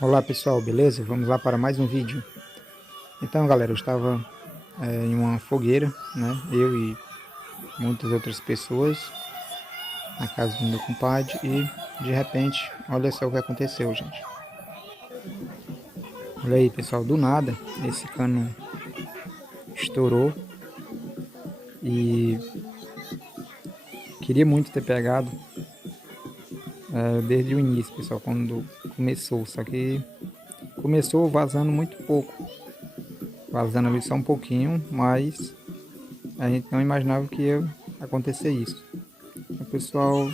Olá pessoal, beleza? Vamos lá para mais um vídeo. Então galera, eu estava em uma fogueira, né? Eu e muitas outras pessoas na casa do meu compadre e de repente, olha só o que aconteceu, gente. Olha aí pessoal, do nada esse cano estourou e queria muito ter pegado desde o início, pessoal, quando começou, só que começou vazando muito pouco, vazando ali só um pouquinho, mas a gente não imaginava que ia acontecer isso. O pessoal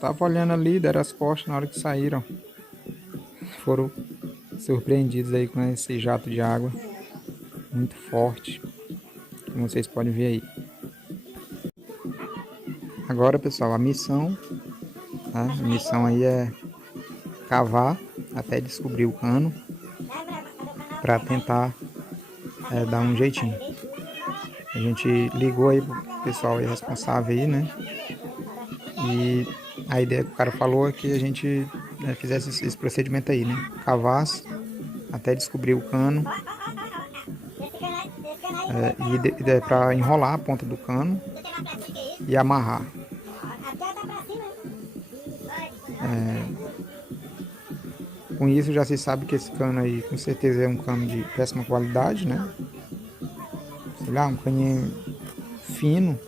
tava olhando ali, deram as costas na hora que saíram. Foram surpreendidos aí com esse jato de água muito forte, como vocês podem ver aí. Agora, pessoal, a missão, tá? A missão aí é cavar até descobrir o cano para tentar dar um jeitinho. A gente ligou aí pro pessoal aí responsável aí, né? E a ideia que o cara falou é que a gente fizesse esse procedimento aí, né? Cavasse até descobrir o cano e para enrolar a ponta do cano e amarrar. Com isso já se sabe que esse cano aí com certeza é um cano de péssima qualidade, né? Sei lá, um caninho fino,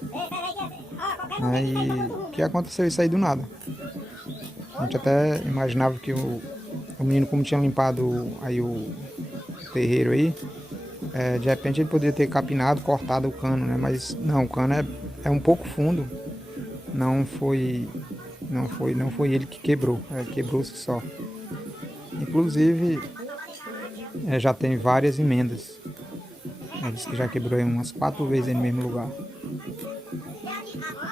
né? E que aconteceu isso aí do nada. A gente até imaginava que o menino, como tinha limpado aí o terreiro aí, de repente ele poderia ter capinado, cortado o cano, né? Mas não, o cano é um pouco fundo. Não foi ele que quebrou, quebrou-se só. Inclusive, já tem várias emendas. Disse que já quebrou aí umas 4 vezes aí no mesmo lugar.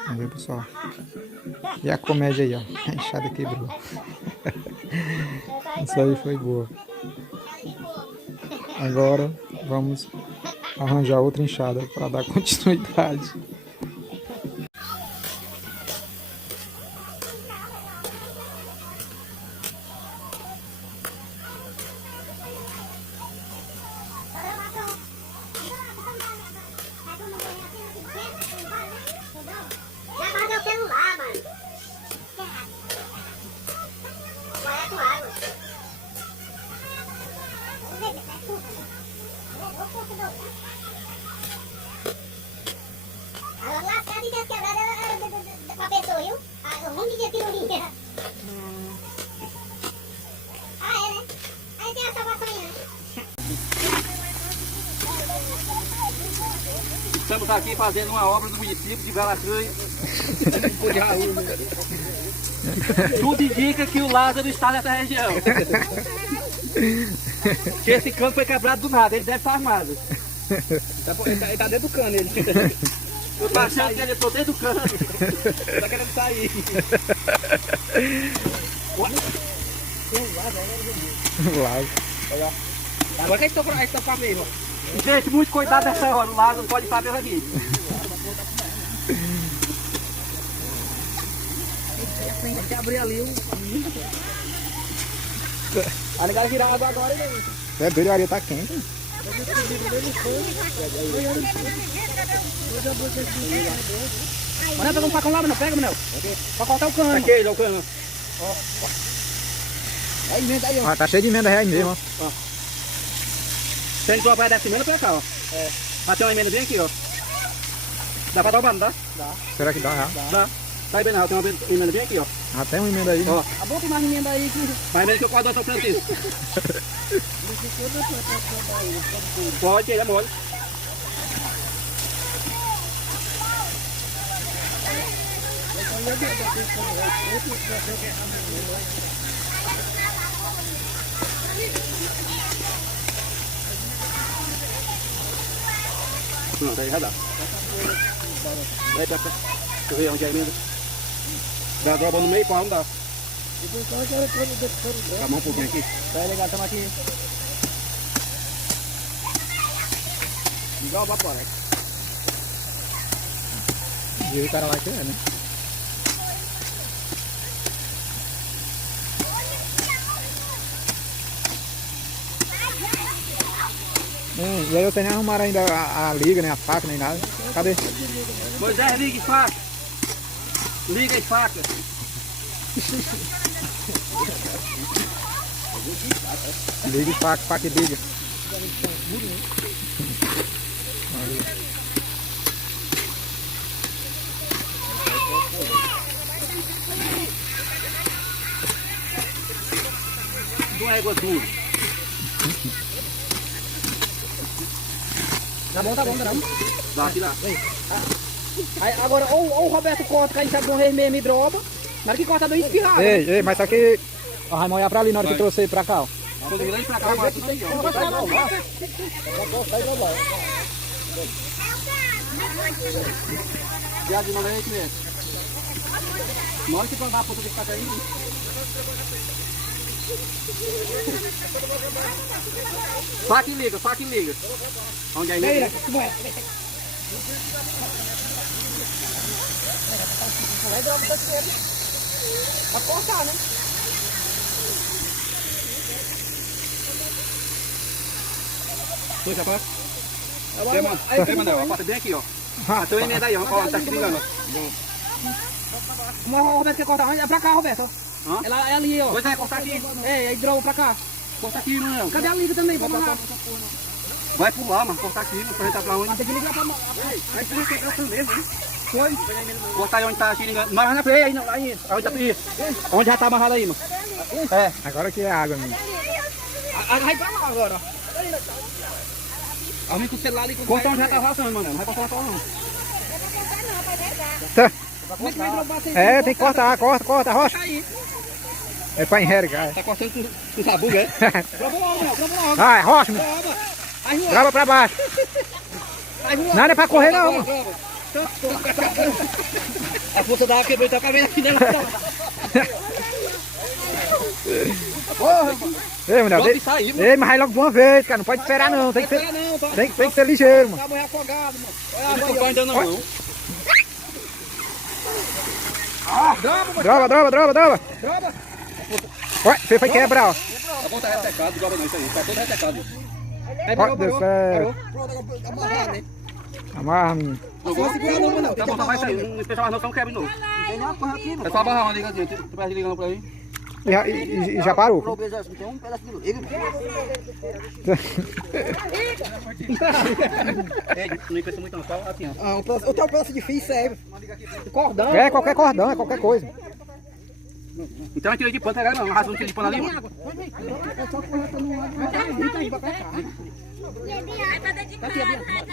Vamos ver, pessoal. E a comédia aí, ó. A enxada quebrou. Isso aí foi boa. Agora vamos arranjar outra enxada para dar continuidade. Já guarda o celular, mano. Vai é com água. A lascada de Deus quebrada era pra pessoa, viu? O ruim de tirulinha. Ah, é, né? Aí tem a salvação aí, né? Estamos aqui fazendo uma obra no município de Veracruz. Tudo indica que o Lázaro está nessa região. Que esse cano foi quebrado do nada, ele deve estar armado. Ele tá dentro do cano, ele. Eu tô achando que ele entrou dentro do cano. Tá querendo sair. Agora que a gente tá com a mesma. Gente, muito cuidado nessa hora, o Lázaro pode estar dentro aqui. Tem que abrir ali um. A negada virar água agora, né? É doido, a areia tá quente. Manel, pega um facão lá, Manel. Pega, Manel. Pra cortar o cano. Aqui, o cano. É emenda aí, ó. Tá cheio de emenda reais mesmo, ó. Se a gente for dessa emenda, pra cá, ó. Mas tem uma emenda bem aqui, ó. Dá pra dobrar, não dá? Será que dá? Dá. Tá aí bem, não. Tem uma emenda bem aqui, ó. Ah, tem uma emenda aí, né? Ó. A boca mais emenda aí. Mais emenda que eu quase dou ao São Francisco. Pode, ele é mole. Não, tá aí, já dá. Vai pra cá. Deixa eu ver onde é a emenda. Dá droga no meio, pô, não dá. Tá mão um pouquinho aqui. Tá legal, tamo aqui. Igual o Vaporec. E o cara lá que é, né? E aí vocês nem arrumaram ainda a liga, nem a faca, nem nada. Cadê? Moisés, liga e faca. Liga e faca. Liga e faca, faca e liga. Do égua duro. Tá bom, tá bom. Dá, aqui dá. Aí, agora, ou o Roberto corta, que a gente sabe de um rei mesmo e droga. Mas que corta bem espirrado. Ei, mas só que... Ó, vai molhar pra ali na hora que trouxe ele pra cá, ó. Quando ele vem pra cá, vai tudo aí, ó. Viado de 98 metros. Na hora que plantar a ponta de faca aí. Faca e liga, faca e liga. Onde é E aí, ele? né? Como é? Vai droga pra você. Pra cortar, né? Foi, rapaz? Aí, Tem, Manel, a porta bem aqui, ó. Ah, então emenda aí, ó. Ó, tá aqui ligando, ó. Mas o Roberto quer cortar, é pra cá, Roberto. Hã? Ela é ali, ó. Pois é, corta aqui. É, aí droga pra cá. Corta aqui, Manel. Cadê a liga também? Vamos lá. Vai pular, mano. Cortar aqui, não sei tá pra onde. Tem que ligar pra mão. Vai pular que é mesmo, hein? Foi. Cortar aí onde tá aqui ligando. Mas na freia aí, não. Aí, onde tá isso? Onde já tá amarrado aí, mano? É. Agora que é água, menino. Vai pra lá agora. Arruma com o celular ali. Corta onde já tá rachando, mano. Não vai passar não. Tá. Como é que vai drogar sem É, tem que cortar, corta, rocha. aí? É pra envergar. Tá cortando com sabugo, é? Droga logo, meu. Droga logo. Vai, rocha, menino. Droga. Aí, rua. Grava pra baixo. Aí, rua. Não é pra correr, não, mano. A força da água quebrou então a cabeça aqui dela. Ei, Manel, Pode sair, mano. ei, mas vai logo de uma vez, cara. Não pode esperar, não. Tem que ser, Não, tá. tem que ser ligeiro, mano. Tá morrer afogado, mano. Não tô ainda não. Droga. Droga. Ué, você foi quebrar, ó. A ponta é ressecada, igual não, isso aí. Tá todo ressecado. Aí, Ó, deu certo. Pronto, amarrado, hein? Amarra, menino. Não vai segurar não, mano. Tá bom, tá, vai sair. Não deixa mais não, só não quebra de novo. Tem uma porra aqui, É só abarrar uma ligazinha. Tu vai ligando pra aí. E já parou. Tem um pedaço de liga. É, não empresta muito não, só assim, ó. Ah, eu tenho um pedaço de fio e serve. Cordão. É qualquer cordão, é qualquer coisa. Então a tira de pano, pegar não. Arrasta um tiro de pano ali, mano.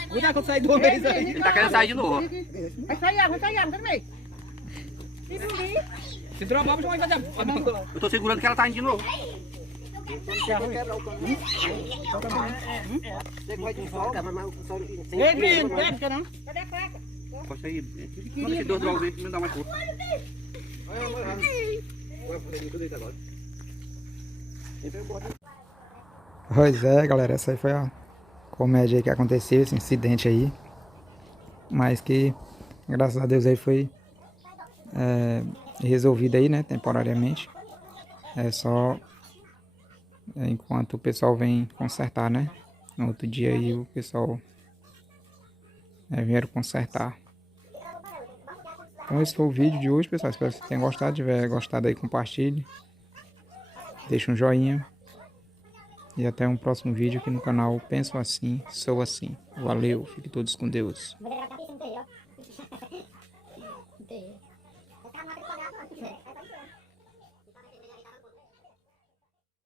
Cuidado quando sair do mês aí. Ele tá querendo sair de novo, ó. Vai sair água também. Se dropar, você vai fazer. Eu tô segurando que ela tá indo de novo. Ei, menino, pega não. Poxa aí. Manda esses dois drogos aí que me dá mais força. Pois é, galera. Essa aí foi a comédia aí que aconteceu, esse incidente aí. Mas que, graças a Deus, aí foi resolvido aí, né, temporariamente. É só enquanto o pessoal vem consertar, né? No outro dia aí o pessoal vieram consertar. Então esse foi o vídeo de hoje, pessoal. Espero que vocês tenham gostado. Se tiver gostado aí, compartilhe. Deixa um joinha. E até um próximo vídeo aqui no canal Penso Assim, Sou Assim. Valeu, fiquem todos com Deus. Vou pegar a cabeça inteira, ó. Inteira.